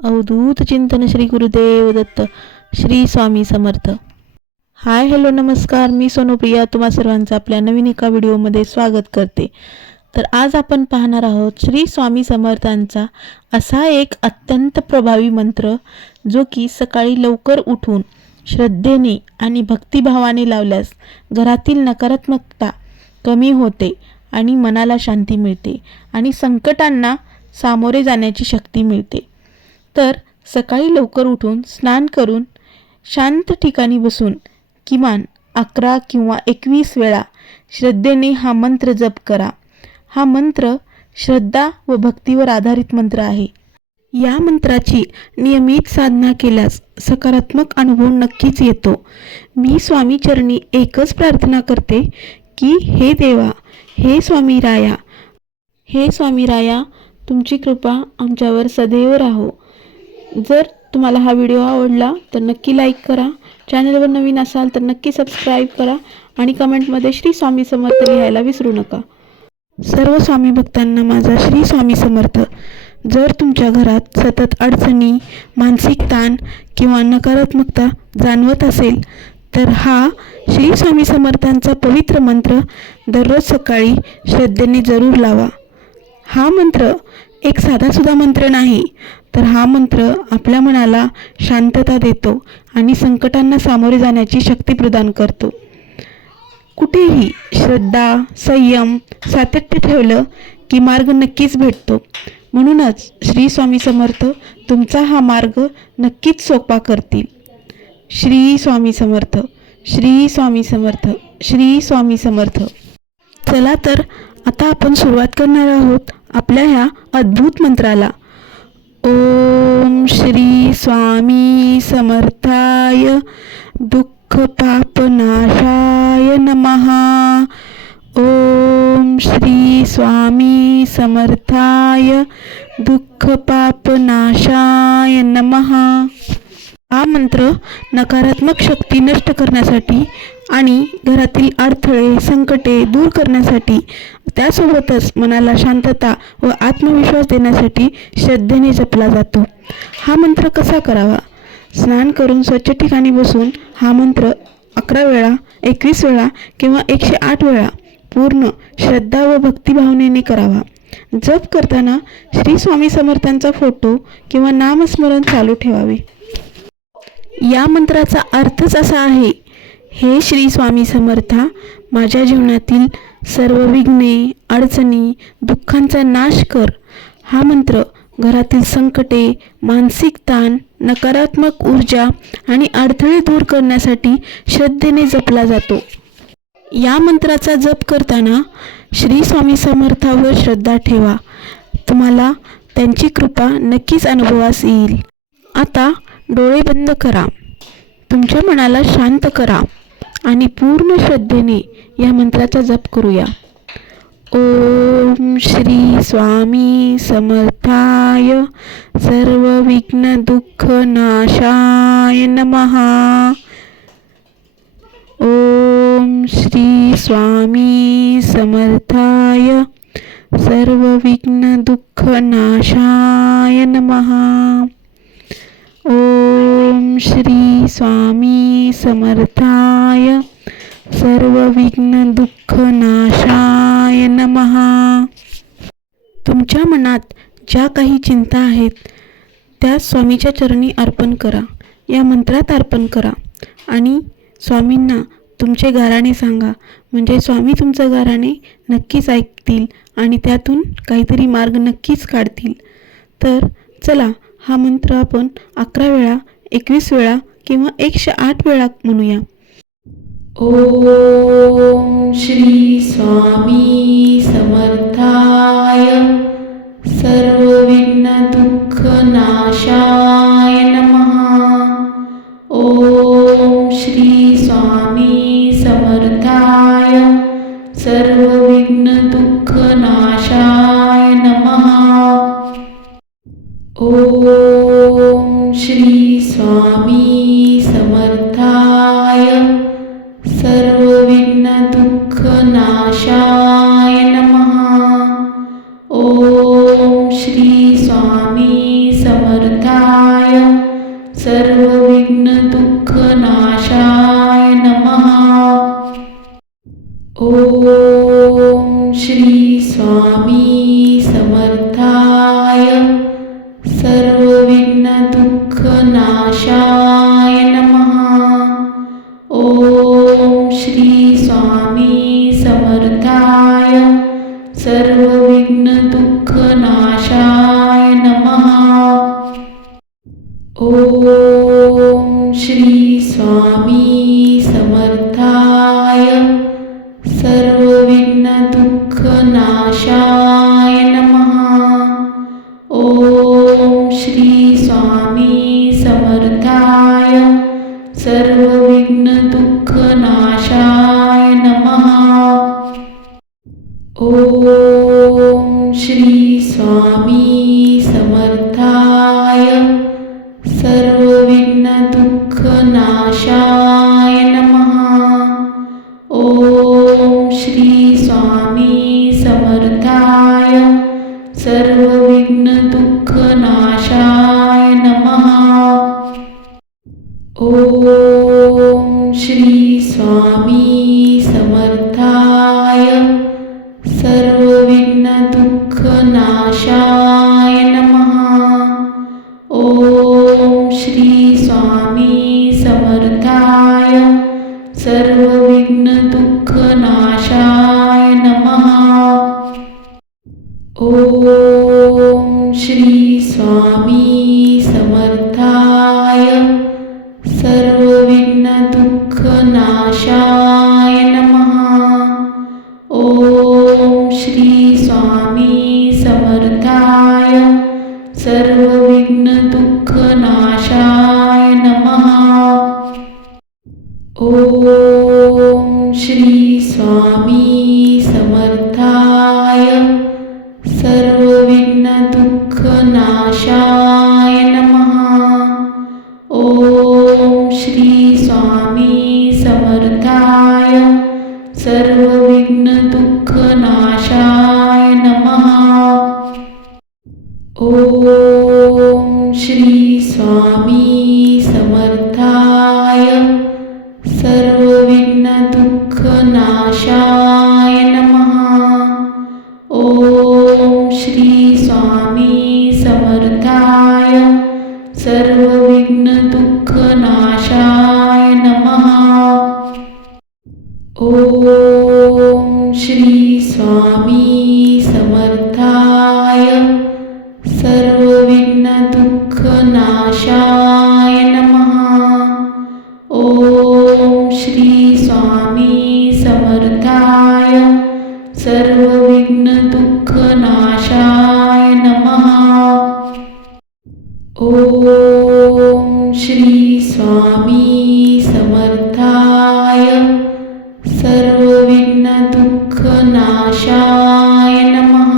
अवधूत चिंतन Shri Gurudev Datta Shri Swami Samarth. Hi hello नमस्कार, मी सोनुप्रिया तुम्हा सर्वांचं आपल्या नवीन एका व्हिडिओमध्ये स्वागत करते. तर आज आपण पाहणार आहोत श्री स्वामी समर्थांचा असा एक अत्यंत प्रभावी मंत्र, जो की सकाळी लवकर उठून श्रद्धेने आणि भक्तिभावाने लावल्यास घरातील नकारात्मकता कमी होते आणि मनाला शांती मिळते आणि संकटांना सामोरे जाण्याची शक्ती मिळते. तर सकाळी लवकर उठून स्नान करून शांत ठिकाणी बसून किमान 11 किंवा 21 वेळा श्रद्धेने हा मंत्र जप करा. हा मंत्र श्रद्धा व भक्तीवर आधारित मंत्र आहे. या मंत्राची नियमित साधना केल्यास सकारात्मक अनुभव नक्कीच येतो. मी स्वामी चरणी एकच प्रार्थना करते की हे देवा, हे स्वामी राया, तुमची कृपा आमच्यावर सदैव राहो. जर तुम्हाला हा व्हिडिओ आवडला तर नक्की लाईक करा. चॅनलवर नवीन असाल तर नक्की सबस्क्राईब करा आणि कमेंटमध्ये श्री स्वामी समर्थ लिहायला विसरू नका. सर्व स्वामी भक्तांना माझा श्री स्वामी समर्थ. जर तुमच्या घरात सतत अडचणी, मानसिक ताण किंवा नकारात्मकता जाणवत असेल तर हा श्री स्वामी समर्थांचा पवित्र मंत्र दररोज सकाळी श्रद्धेने जरूर लावा. हा मंत्र एक साधासुद्धा मंत्र नाही, तर हा मंत्र आपल्या मनाला शांतता देतो आणि संकटांना सामोरे जाण्याची शक्ती प्रदान करतो. कुठेही श्रद्धा, संयम, सातत्य ठेवलं की मार्ग नक्कीच भेटतो. म्हणूनच श्री स्वामी समर्थ तुमचा हा मार्ग नक्कीच सोपा करतील. श्री स्वामी समर्थ, श्री स्वामी समर्थ, श्री स्वामी समर्थ. चला तर आता आपण सुरुवात करणार आहोत आपल्या ह्या अद्भुत मंत्राला. ओम श्री स्वामी समर्थाय दुःख पापनाशाय नमः. ओम श्री स्वामी समर्थाय दुःख पापनाशाय नमः. हा मंत्र नकारात्मक शक्ती नष्ट करण्यासाठी आणि घरातील अडथळे, संकटे दूर करण्यासाठी, त्यासोबतच मनाला शांतता व आत्मविश्वास देण्यासाठी श्रद्धेने जपला जातो. हा मंत्र कसा करावा? स्नान करून स्वच्छ ठिकाणी बसून हा मंत्र 11 वेळा, 21 वेळा किंवा 108 वेळा पूर्ण श्रद्धा व भक्तिभावनेने करावा. जप करताना श्री स्वामी समर्थांचा फोटो किंवा नामस्मरण चालू ठेवावे. या मंत्राचा अर्थच असा आहे, हे श्री स्वामी समर्था, माझ्या जीवनातील सर्व विघ्ने, अडचणी, दुःखांचा नाश कर. हा मंत्र घरातील संकटे, मानसिक ताण, नकारात्मक ऊर्जा आणि अडथळे दूर करण्यासाठी श्रद्धेने जपला जातो. या मंत्राचा जप करताना श्री स्वामी समर्थावर श्रद्धा ठेवा. तुम्हाला त्यांची कृपा नक्कीच अनुभवास येईल. आता डोळे बंद करा, तुमच्या मनाला शांत करा आणि पूर्ण श्रद्धेने या मंत्राचा जप करूया. ओम श्री स्वामी समर्थाय सर्व विघ्न दुःख नाशाय नमः. ओम श्री स्वामी समर्थाय सर्व विघ्न दुःख नाशाय नमः. ओम श्री स्वामी समर्थाय सर्व विघ्न दुःख नाशाय नमः. तुमच्या मनात ज्या काही चिंता आहेत त्या स्वामीच्या चरणी अर्पण करा, या मंत्रात अर्पण करा आणि स्वामींना तुमचे गाराणे सांगा. म्हणजे स्वामी तुमचं गाराणे नक्कीच ऐकतील आणि त्यातून काहीतरी मार्ग नक्कीच काढतील. तर चला, हा मंत्र आपण 11 वेळा, 21 वेळा किंवा 108 वेळा म्हणूया. ओम श्री स्वामी समर्थाय सर्व विघ्न दुःख नाशाय नमः. ओम श्री स्वामी समर्थाय सर्व विघ्न दुःख नाशाय नमः. ओम श्री स्वामी समर्थाय सर्व विघ्न दुःख नाशाय नमः. ओम श्री स्वामी समर्थाय सर्वविघ्नदुःखनाशाय नमः। ॐ श्री स्वामी समर्थाय सर्वविघ्नदुःखनाशाय नमः। ॐ श्री स्वामी समर्थाय सर्वविघ्नदुःखनाशाय नमः। ॐ श्री स्वामी समर्थाय सर्वविघ्नदुःखनाशाय नमः। ॐ श्री स्वामी समर्थाय सर्वविघ्नदुःखनाशाय नमः। ॐ श्री स्वामी समर्थाय सर्वविघ्नदुःखनाशाय नमः। ॐ श्री स्वामी समर्थाय सर्वविघ्नदुःखनाशाय नमः। ॐ श्री स्वामी समर्थाय सर्वविघ्नदुःखनाशाय नमः। ॐ श्री स्वामी समर्थाय सर्वविघ्नदुःखनाशाय नमः। ॐ श्री स्वामी समर्थाय सर्वविघ्नदुःखनाशाय नमः। ॐ श्री स्वामी समर्थाय सर्वविघ्नदुःखनाशाय नमः। ॐ श्री स्वामी समर्थाय सर्वविघ्नदुःखनाशाय नमः। ॐ श्री स्वामी समर्थाय सर्वविघ्नदुःखनाशाय नमः। ॐ श्री स्वामी समर्थाय सर्वविघ्नदुःखनाशाय नमः। ॐ श्री स्वामी समर्थाय सर्वविघ्नदुःखनाशाय नमः। ॐ श्री स्वामी समर्थाय सर्वविघ्नदुःखनाशाय नमः। ॐ श्री स्वामी समर्थाय सर्वविघ्नदुःखनाशाय नमः। ॐ श्री स्वामी समर्थाय सर्वविघ्नदुःखनाशाय नमः।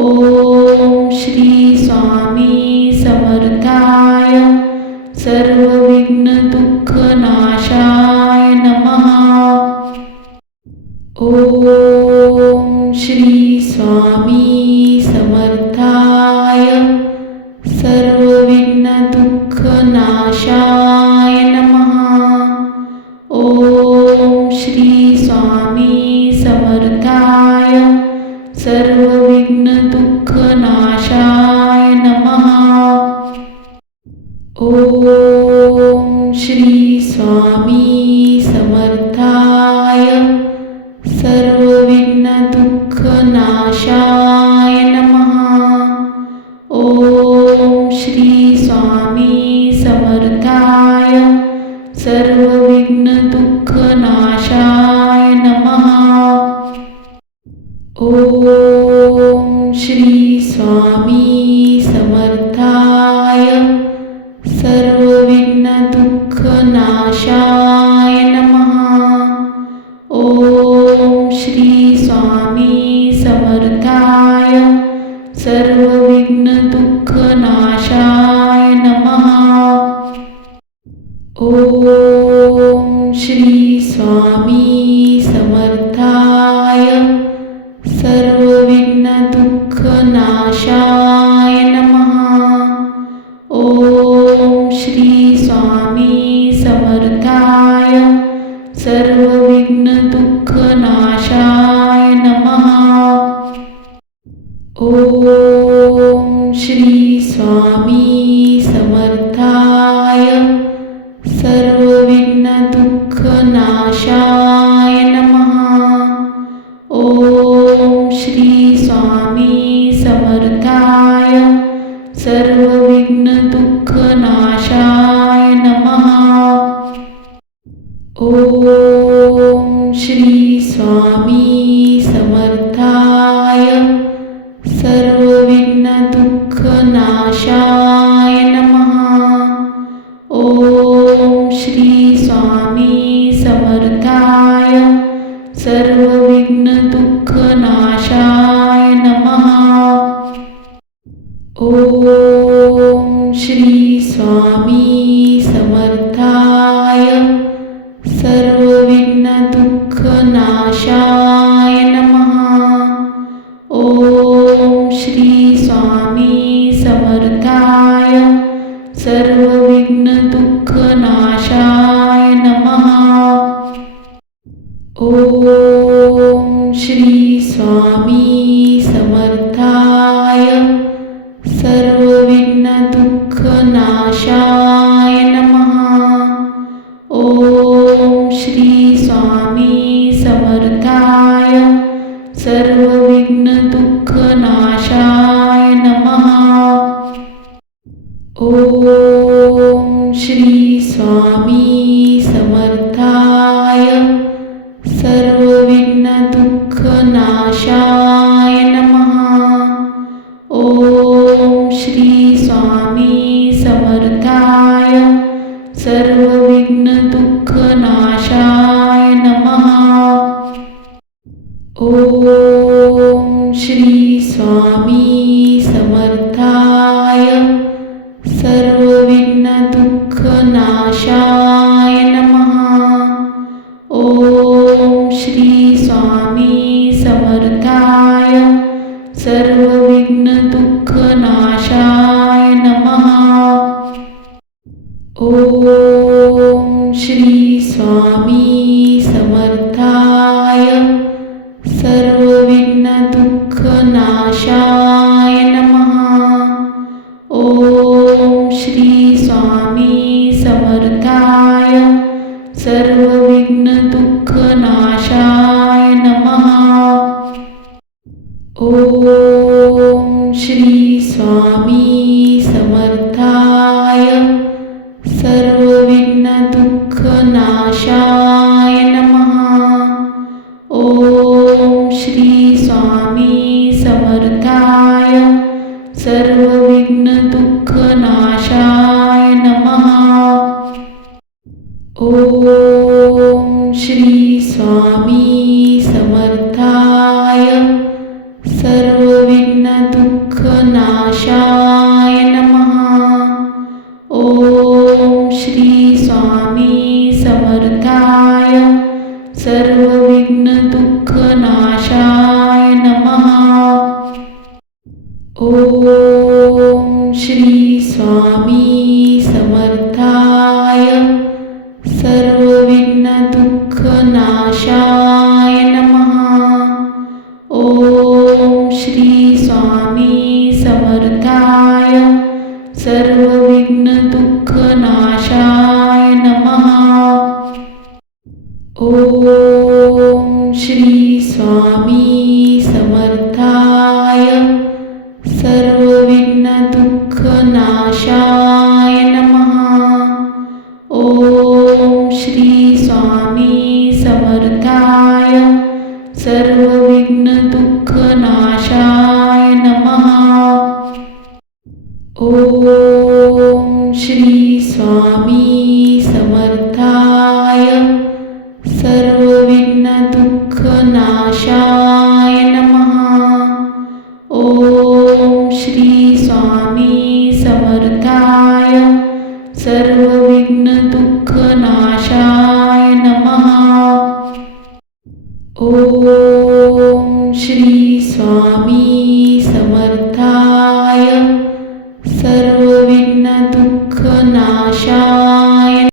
ॐ श्री स्वामी समर्थाय सर्वविघ्नदुःखनाशाय नमः। ॐ श्री स्वामी समर्थाय सर्वविघ्नदुःखनाशाय नमः। ॐ श्री स्वामी समर्थाय सर्वविघ्नदुःखनाशाय नमः। ॐ श्री स्वामी समर्थाय सर्वविघ्नदुःखनाशाय नमः। ॐ श्री स्वामी समर्थाय सर्वविघ्नदुःखनाशाय नमः। ॐ श्री स्वामी समर्थाय सर्वविघ्नदुःखनाशाय नमः। ॐ श्री स्वामी समर्थाय सर्वविघ्नदुःखनाशाय नमः। ॐ श्री स्वामी स्वामी समर्थाय सर्वविघ्नदुःखनाशाय नमः। ओम श्री स्वामी समर्थाय सर्वविघ्नदुःखनाशाय नमः। ओम श्री स्वामी समर्थाय सर्वविघ्नदुःखनाशाय नमः। ओम श्री स्वामी समर्थाय सर्वविघ्नदुःखनाशाय नमः। ओम श्री स्वामी समर्थाय सर्वविघ्नदुःखनाशाय नमः। ओम श्री स्वामी समर्थाय सर्वविघ्नदुःखनाशाय नमः। ओम श्री स्वामी समर्थाय सर्वविघ्नदुःखनाशाय नमः। ओम श्री स्वामी समर्थाय सर्वविघ्नदुःखनाशाय नमः। ओम श्री स्वामी समर्थाय सर्वविघ्नदुःखनाशाय नमः। ओम श्री स्वामी समर्थाय सर्वविघ्नदुःखनाशाय नमः। ओम श्री स्वामी समर्थाय सर्वविघ्नदुःखनाशाय नमः। ओम श्री स्वामी समर्थाय सर्वविघ्नदुःखनाशाय नमः। ओम श्री स्वामी समर्थाय सर्वविघ्नदुःखनाशाय नमः। ओम श्री स्वामी समर्थाय सर्वविघ्नदुःखनाशाय नमः। ओम श्री स्वामी समर्थाय सर्वविघ्नदुःखनाशाय नमः। ओम श्री स्वामी समर्थाय सर्वविघ्नदुःखनाशाय नमः। ओम श्री स्वामी समर्थाय सर्वविघ्नदुःखनाशाय नमः। ओम श्री स्वामी समर्थाय सर्वविघ्नदुःखनाशाय नमः। ओम श्री स्वामी समर्थाय सर्वविघ्नदुःखनाशाय नमः। ओम श्री स्वामी समर्थाय सर्वविघ्नदुःखनाशाय नमः। ओम श्री स्वामी समर्थाय सर्वविघ्नदुःखनाशाय नमः। ओम श्री स्वामी समर्थाय सर्वविघ्नदुःखनाशाय नमः। ओम श्री स्वामी समर्थाय सर्वविघ्नदुःखनाशाय नमः। ओम श्री स्वामी समर्थाय सर्वविघ्नदुःखनाशाय नमः। ओम श्री स्वामी समर्थाय सर्वविघ्नदुःखनाशाय